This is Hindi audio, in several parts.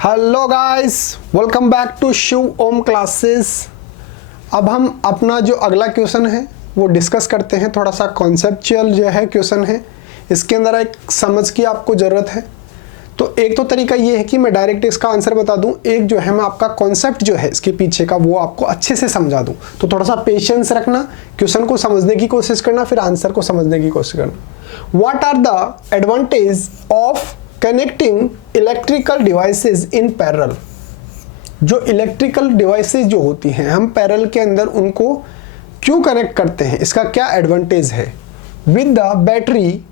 Hello guys, welcome back to Shiv Om classes. अब हम अपना जो अगला क्वेश्चन है वो डिस्कस करते हैं। थोड़ा सा कॉन्सेप्चुअल जो है क्वेश्चन है, इसके अंदर एक समझ की आपको ज़रूरत है। तो एक तो तरीका ये है कि मैं डायरेक्ट इसका आंसर बता दूं, एक जो है मैं आपका कॉन्सेप्ट जो है इसके पीछे का वो आपको अच्छे से समझा दूं। तो थोड़ा सा पेशेंस रखना, क्वेश्चन को समझने की कोशिश करना, फिर आंसर को समझने की कोशिश करना। What are the advantage of connecting electrical devices in parallel? जो इलेक्ट्रिकल डिवाइसेस जो होती हैं हम पैरेलल के अंदर उनको क्यों कनेक्ट करते हैं, इसका क्या एडवांटेज है with the battery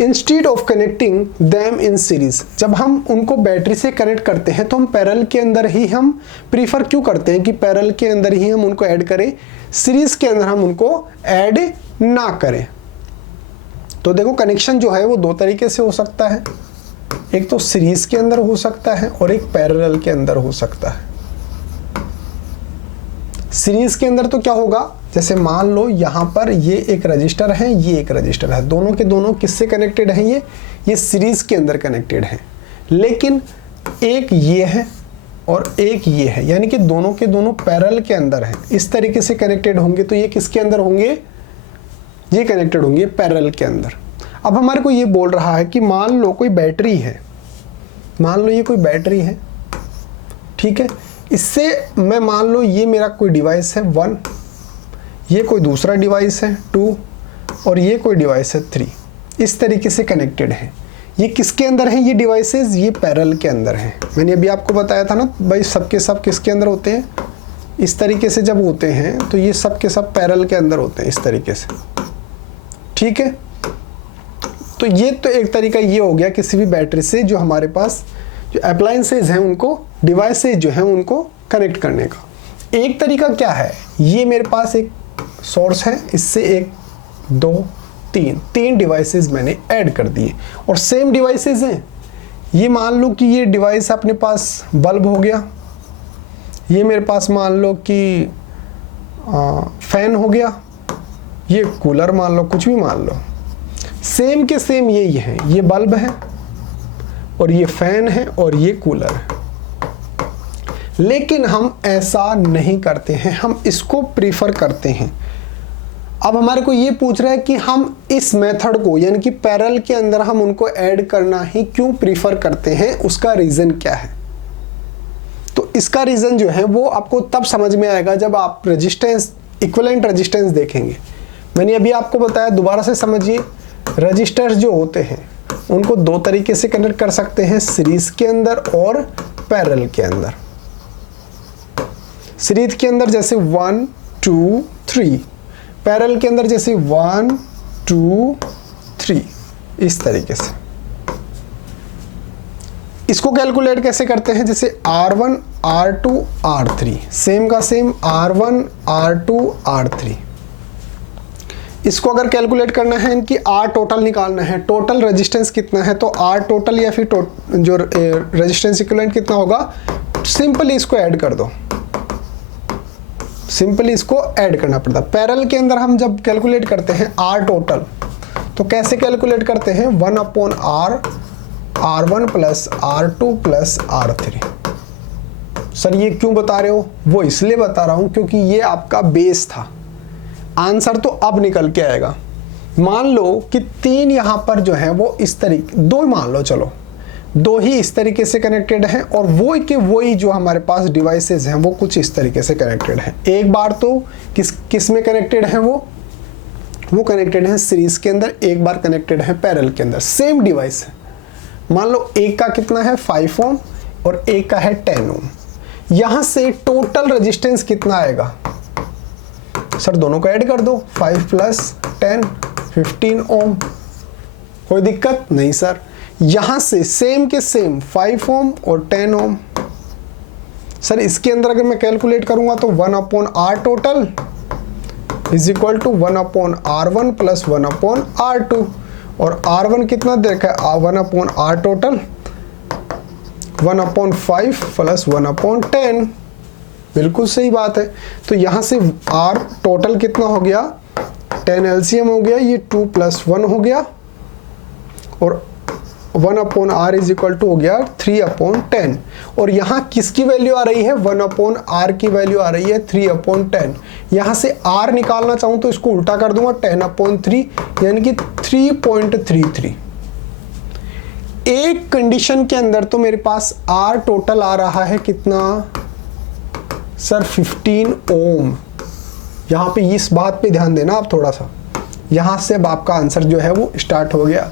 instead of connecting them in series. जब हम उनको बैटरी से कनेक्ट करते हैं तो हम पैरेलल के अंदर ही हम प्रीफर क्यों करते हैं कि पैरेलल के अंदर ही हम उनको ऐड करें, सीरीज के अंदर हम उनको ऐड ना करें। तो देखो कनेक्शन जो है वो दो तरीके से हो सकता है, एक तो सीरीज के अंदर हो सकता है और एक पैरेलल के अंदर हो सकता है। सीरीज के अंदर तो क्या होगा, जैसे मान लो यहाँ पर ये एक रजिस्टर है, ये एक रजिस्टर है, दोनों के दोनों किससे कनेक्टेड हैं, ये सीरीज के अंदर कनेक्टेड हैं। लेकिन एक ये है और एक ये है, यानी कि दोनों के दोनों पैरेलल के अंदर हैं, इस तरीके से कनेक्टेड होंगे। तो ये किसके अंदर होंगे, ये कनेक्टेड होंगे पैरेलल के अंदर। अब हमारे को ये बोल रहा है कि मान लो कोई बैटरी है, मान लो ये कोई बैटरी है, ठीक है। इससे मैं मान लो ये मेरा कोई डिवाइस है 1, ये कोई दूसरा डिवाइस है 2 और ये कोई डिवाइस है 3, इस तरीके से कनेक्टेड है। ये किसके अंदर हैं ये डिवाइसेस, ये पैरेलल के अंदर हैं। मैंने अभी आपको बताया था ना भाई, सबके सब किसके अंदर होते हैं, इस तरीके से जब होते हैं तो ये सब के सब पैरेलल के अंदर होते हैं, इस तरीके से, ठीक है। तो ये तो एक तरीका ये हो गया किसी भी बैटरी से जो हमारे पास जो अप्लायंसेज हैं उनको, डिवाइसेज जो हैं उनको कनेक्ट करने का। एक तरीका क्या है, ये मेरे पास एक सोर्स है, इससे 1 2 3 डिवाइसेस मैंने ऐड कर दिए और सेम डिवाइसेस हैं। ये मान लो कि ये डिवाइस अपने पास बल्ब हो गया, ये मेरे पास मान लो कि फैन हो गया, ये कूलर मान लो, कुछ भी मान लो, सेम के सेम ये है, ये बल्ब है और ये फैन है और ये कूलर है। लेकिन हम ऐसा नहीं करते हैं, हम इसको प्रीफर करते हैं। अब हमारे को ये पूछ रहा है कि हम इस मेथड को यानी कि पैरेलल के अंदर हम उनको ऐड करना ही क्यों प्रीफर करते हैं, उसका रीज़न क्या है। तो इसका रीज़न जो है वो आपको तब समझ में आएगा जब आप रेजिस्टेंस, इक्विवेलेंट रेजिस्टेंस देखेंगे। मैंने अभी आपको बताया, दोबारा से समझिए। रजिस्टर्स जो होते हैं उनको दो तरीके से कनेक्ट कर सकते हैं, सीरीज के अंदर और पैरेलल के अंदर। सीरीज के अंदर जैसे 1 2 3, पैरेलल के अंदर जैसे 1 2 3, इस तरीके से। इसको कैलकुलेट कैसे करते हैं, जैसे R1 R2 R3, सेम का सेम R1 R2 R3। इसको अगर कैलकुलेट करना है, इनकी R टोटल निकालना है, टोटल रेजिस्टेंस कितना है, तो R टोटल या फिर जो रेजिस्टेंस इक्विवेलेंट कितना होगा, सिंपली इसको ऐड कर दो, सिंपली इसको ऐड करना पड़ता है। पैरेलल के अंदर हम जब कैलकुलेट करते हैं R टोटल, तो कैसे कैलकुलेट करते हैं, 1/R R1 plus R2 plus R3। Sir ये क्यों बता रहे हो, वो इसलिए बता रहा हूं क्योंकि ये आपका बेस था। आंसर तो अब निकल के आएगा। मान लो कि 3 यहाँ पर जो है वो इस तरीके, 2 मान लो, चलो 2 ही इस तरीके से कनेक्टेड हैं और वो के वही जो हमारे पास डिवाइसेस हैं वो कुछ इस तरीके से कनेक्टेड हैं। एक बार तो किस में कनेक्टेड हैं, वो कनेक्टेड हैं सीरीज के अंदर, एक बार कनेक्टेड हैं पैरेलल के अंदर, सेम डिवाइस है। मान लो एक का कितना है 5 ओम और एक का है 10 ओम। यहाँ से टोटल रेजिस्टेंस कितना आएगा, सर दोनों को ऐड कर दो, 5 प्लस 10 15 ओम। कोई दिक्कत नहीं सर। यहां से सेम के सेम 5 ओम और 10 ओम। सर इसके अंदर अगर मैं कैलकुलेट करूंगा तो 1/R total is equal to 1/R1 plus 1/R2, और R1 कितना देखा है, 1/R टोटल 1/5 प्लस 1/10। बिल्कुल सही बात है। तो यहाँ से R टोटल कितना हो गया, 10 LCM हो गया, ये 2 + 1 हो गया, 1/r इज इक्वल टू हो गया 3/10। और यहाँ किसकी वैल्यू आ रही है, 1/r की वैल्यू आ रही है 3/10। यहाँ से r निकालना चाहूँ तो इसको उल्टा कर दूंगा 10/3 यानी कि 3.33। एक कंडीशन के अंदर तो मेरे पास r टोटल आ रहा है कितना सर, 15 ओम। यहाँ पे इस बात पे ध्यान देना आप थोड़ा सा, यहाँ से अब आपका आंसर जो है वो स्टार्ट हो गया।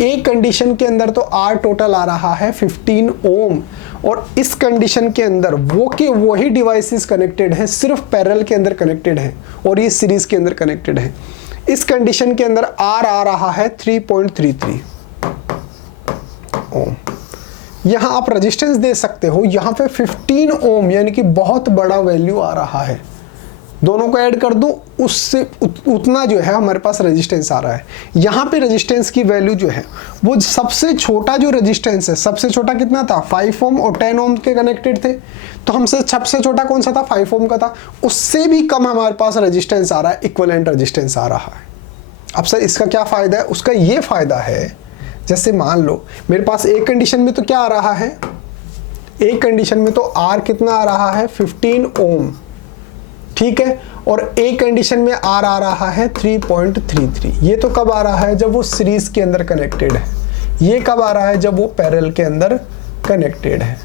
एक कंडीशन के अंदर तो R टोटल आ रहा है 15 ओम, और इस कंडीशन के अंदर वो के वही डिवाइसेस कनेक्टेड हैं, सिर्फ पैरेलल के अंदर कनेक्टेड हैं और ये सीरीज के अंदर कनेक्टेड हैं। इस कंडीशन के अंदर R आ रहा है 3.33 ओम। यहाँ आप रेजिस्टेंस दे सकते हो, यहाँ पे 15 ओम यानी कि बहुत बड़ा वैल्यू आ रहा है। दोनों को ऐड कर दूं उससे उतना जो है हमारे पास रेजिस्टेंस आ रहा है। यहाँ पे रेजिस्टेंस की वैल्यू जो है वो सबसे छोटा जो रेजिस्टेंस है, सबसे छोटा कितना था, 5 ओम और 10 ओम के कनेक्टेड थे। तो हमसे सबसे छोटा कौन सा था, 5 ओम का था। उससे भी कम हमारे पास रेजिस्टेंस आ रहा है, इक्विवेलेंट रेजिस्टेंस आ रहा है। अब सर इसका क्या फ़ायदा है, उसका ये फ़ायदा है, जैसे मान लो मेरे पास एक कंडीशन में तो क्या आ रहा है, एक कंडीशन में तो R कितना आ रहा है 15 ओम, ठीक है, और एक कंडीशन में R आ रहा है 3.33। ये तो कब आ रहा है, जब वो सीरीज के अंदर कनेक्टेड है। ये कब आ रहा है, जब वो पैरेलल के अंदर कनेक्टेड है।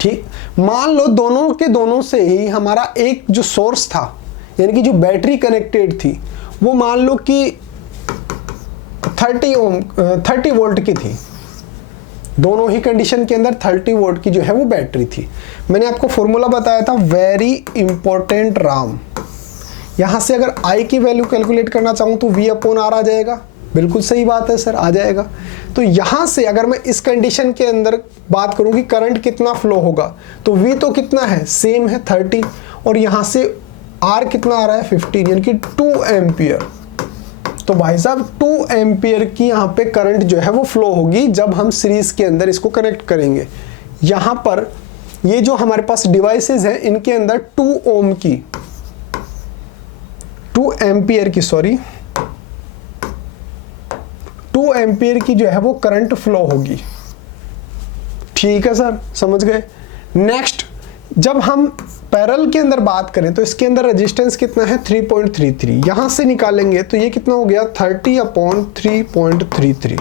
ठीक, मान लो दोनों के दोनों से ही हमारा एक जो सोर्स था, यानी कि जो बैटरी कनेक्टेड थी, वो मान लो कि 30 वोल्ट की थी। दोनों ही कंडीशन के अंदर 30 वोल्ट की जो है वो बैटरी थी। मैंने आपको फॉर्मूला बताया था, वेरी इंपॉर्टेंट राम। यहाँ से अगर I की वैल्यू कैलकुलेट करना चाहूँ तो V/R आ जाएगा। बिल्कुल सही बात है सर, आ जाएगा। तो यहाँ से अगर मैं इस कंडीशन के अंदर बात करूँ कि करंट कितना फ्लो होगा, तो V तो कितना है, सेम है 30, और यहाँ से R कितना आ रहा है 15 यानी कि 2 एम्पियर। तो भाई साहब 2 एम्पियर की यहाँ पे करंट जो है वो फ्लो होगी जब हम सीरीज के अंदर इसको कनेक्ट करेंगे। यहाँ पर ये जो हमारे पास डिवाइसेस हैं इनके अंदर 2 एम्पियर की जो है वो करंट फ्लो होगी। ठीक है सर, समझ गए। नेक्स्ट, जब हम पैरेलल के अंदर बात करें तो इसके अंदर रेजिस्टेंस कितना है 3.33। यहां से निकालेंगे तो ये कितना हो गया 30/3.33।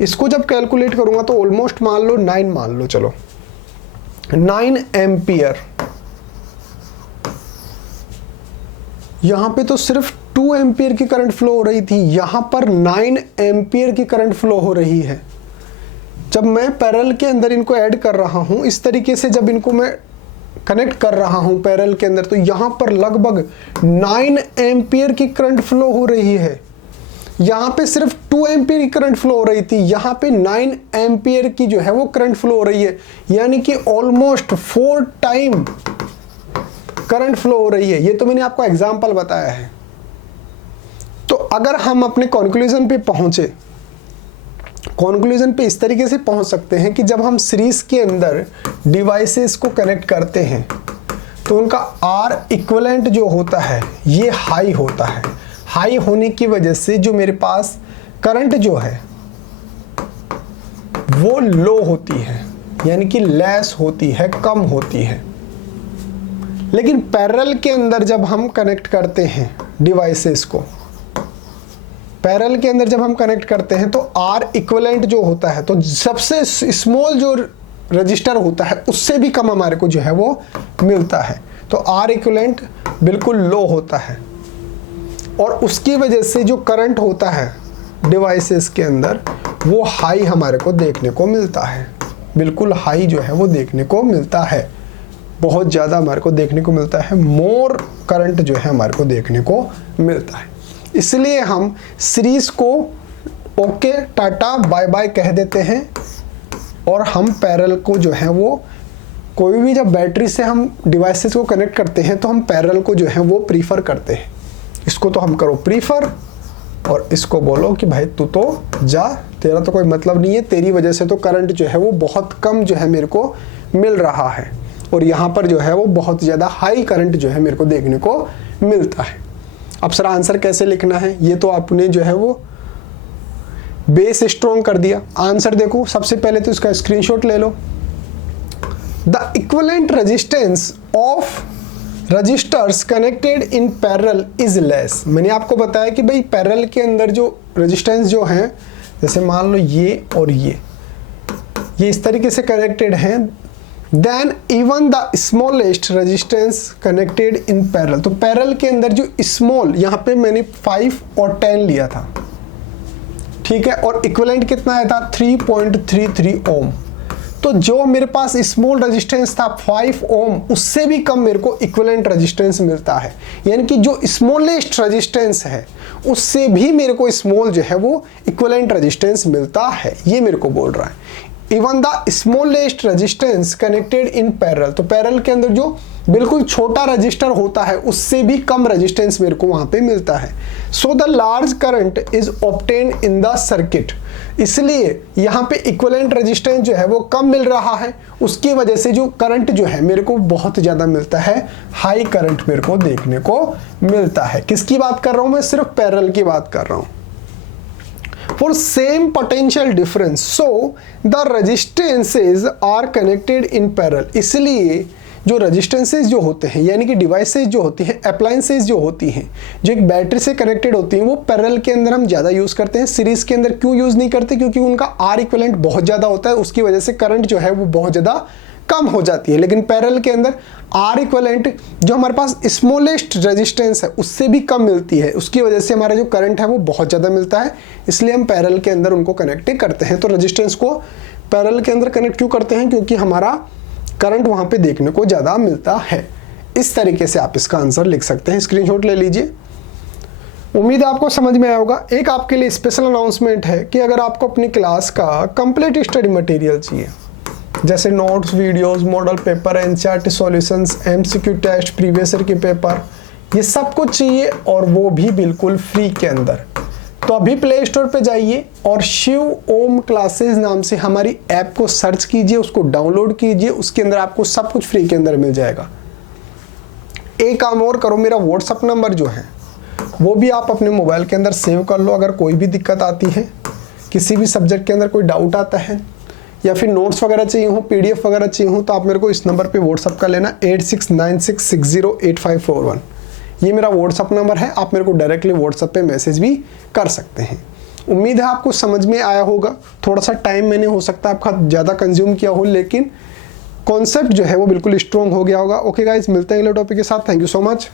इसको जब कैलकुलेट करूंगा तो ऑलमोस्ट मान लो 9 मान लो, चलो 9 एम्पियर। यहां पे तो सिर्फ 2 एम्पियर की करंट फ्लो हो रही थी, यहां पर 9 एम्पियर की करंट फ्लो हो रही है। जब मैं पैरेलल के अंदर इनको ऐड कर रहा हूं, इस तरीके से जब इनको मैं कनेक्ट कर रहा हूं पैरेलल के अंदर, तो यहां पर लगभग 9 एम्पियर की करंट फ्लो हो रही है। यहां पे सिर्फ 2 एम्पियर की करंट फ्लो हो रही थी, यहां पे 9 एम्पियर की जो है वो करंट फ्लो हो रही है, यानी कि ऑलमोस्ट 4 टाइम करंट फ्लो हो रही है। ये तो मैंने आपको एग्जांपल बताया है। तो अगर हम अपने कंक्लूजन पे पहुंचे, कंक्लूजन पे इस तरीके से पहुंच सकते हैं कि जब हम सीरीज के अंदर डिवाइसेस को कनेक्ट करते हैं तो उनका R इक्विवेलेंट जो होता है ये हाई होता है। हाई होने की वजह से जो मेरे पास करंट जो है वो लो होती है, यानी कि लेस होती है, कम होती है। लेकिन पैरेलल के अंदर जब हम कनेक्ट करते हैं डिवाइसेस को, पैरेलल के अंदर जब हम कनेक्ट करते हैं तो R इक्विवेलेंट जो होता है, तो सबसे स्मॉल जो रजिस्टर होता है उससे भी कम हमारे को जो है वो मिलता है। तो R इक्विवेलेंट बिल्कुल लो होता है, और उसकी वजह से जो करंट होता है डिवाइसेस के अंदर वो हाई हमारे को देखने को मिलता है। बिल्कुल हाई जो है वो देखने को मिलता है, बहुत ज़्यादा हमारे को देखने को मिलता है, मोर करंट जो है हमारे को देखने को मिलता है। इसलिए हम सीरीज को ओके टाटा बाय बाय कह देते हैं, और हम पैरेलल को जो है वो कोई भी जब बैटरी से हम डिवाइसेस को कनेक्ट करते हैं तो हम पैरेलल को जो है वो प्रीफर करते हैं। इसको तो हम करो प्रीफर, और इसको बोलो कि भाई तू तो जा, तेरा तो कोई मतलब नहीं है, तेरी वजह से तो करंट जो है वो बहुत कम जो है मेरे को मिल रहा है, और यहाँ पर जो है वो बहुत ज़्यादा हाई करंट जो है मेरे को देखने को मिलता है। अब सर आंसर कैसे लिखना है, ये तो आपने जो है वो बेस स्ट्रॉन्ग कर दिया। आंसर देखो, सबसे पहले तो इसका स्क्रीनशॉट ले लो। The equivalent resistance of resistors connected in parallel is less. मैंने आपको बताया कि भाई पैरेलल के अंदर जो रेजिस्टेंस जो हैं, जैसे मान लो ये और ये इस तरीके से कनेक्टेड हैं, then even the smallest resistance connected in parallel. तो पैरेलल के अंदर जो स्मॉल, यहाँ पे मैंने 5 और 10 लिया था, ठीक है, और इक्विवेलेंट कितना आया था 3.33 ओम। तो जो मेरे पास स्मॉल रेजिस्टेंस था 5 ओम, उससे भी कम मेरे को इक्विवेलेंट रेजिस्टेंस मिलता है। यानी कि जो स्मॉलेस्ट रेजिस्टेंस है उससे भी मेरे को स्मॉल जो है वो इक्विवेलेंट रेजिस्टेंस मिलता है, ये मेरे को बोल रहा है। Even the smallest resistance connected in parallel, तो पैरेलल के अंदर जो बिल्कुल छोटा रजिस्टर होता है उससे भी कम रेजिस्टेंस मेरे को वहां पे मिलता है। So the large current is obtained in the circuit, इसलिए यहाँ पे इक्विवेलेंट रेजिस्टेंस जो है वो कम मिल रहा है, उसकी वजह से जो करंट जो है मेरे को बहुत ज़्यादा मिलता है, हाई करंट मेरे को देखने को मिलता है। किसकी बात कर रहा हूँ मैं? सिर्फ पैरेलल की बात कर रहा हूँ। For same potential difference, so the resistances are connected in parallel। इसलिए जो रजिस्टेंसेज जो होते हैं, यानी कि डिवाइसेज जो होती हैं, अप्लायंसेज जो होती हैं, जो एक बैटरी से कनेक्टेड होती हैं, वो पैरेलल के अंदर हम ज़्यादा यूज़ करते हैं। सीरीज़ के अंदर क्यों यूज़ नहीं करते? क्योंकि उनका आर इक्विवेलेंट बहुत ज़्यादा होता है, उसकी वजह से करंट जो है वो बहुत ज़्यादा कम हो जाती है। लेकिन पैरेलल के अंदर आर इक्विवेलेंट जो हमारे पास स्मॉलेस्ट रेजिस्टेंस है उससे भी कम मिलती है, उसकी वजह से हमारा जो करंट है वो बहुत ज़्यादा मिलता है, इसलिए हम पैरेलल के अंदर उनको कनेक्ट करते हैं। तो रेजिस्टेंस को पैरेलल के अंदर कनेक्ट क्यों करते हैं? क्योंकि हमारा करंट वहाँ पे देखने को ज़्यादा मिलता है। इस तरीके से आप इसका आंसर लिख सकते हैं, स्क्रीनशॉट ले लीजिए। उम्मीद है आपको समझ में आया होगा। एक आपके लिए स्पेशल अनाउंसमेंट है कि अगर आपको अपनी क्लास का कंप्लीट स्टडी मटेरियल चाहिए, जैसे notes, videos, model paper, NCERT solutions, MCQ test, previous year के पेपर, ये सब कुछ चाहिए और वो भी बिल्कुल फ्री के अंदर, तो अभी प्ले स्टोर पे जाइए और शिव ओम क्लासेस नाम से हमारी ऐप को सर्च कीजिए, उसको डाउनलोड कीजिए, उसके अंदर आपको सब कुछ फ्री के अंदर मिल जाएगा। एक काम और करो, मेरा व्हाट्सअप नंबर जो है वो भी आप अपने मोबाइल के अंदर सेव कर लो। अगर कोई भी दिक्कत आती है, किसी भी सब्जेक्ट के अंदर कोई डाउट आता है या फिर नोट्स वगैरह चाहिए हो, पीडीएफ वगैरह चाहिए हो, तो आप मेरे को इस नंबर पे व्हाट्सअप कर लेना 8696608541। ये मेरा व्हाट्सअप नंबर है, आप मेरे को डायरेक्टली व्हाट्सअप पे मैसेज भी कर सकते हैं। उम्मीद है आपको समझ में आया होगा। थोड़ा सा टाइम मैंने हो सकता है आपका ज़्यादा कंज्यूम किया हो, लेकिन कॉन्सेप्ट जो है वो बिल्कुल स्ट्रॉन्ग हो गया होगा। ओके गाइज, मिलते हैं अगले टॉपिक के साथ। Thank you so much.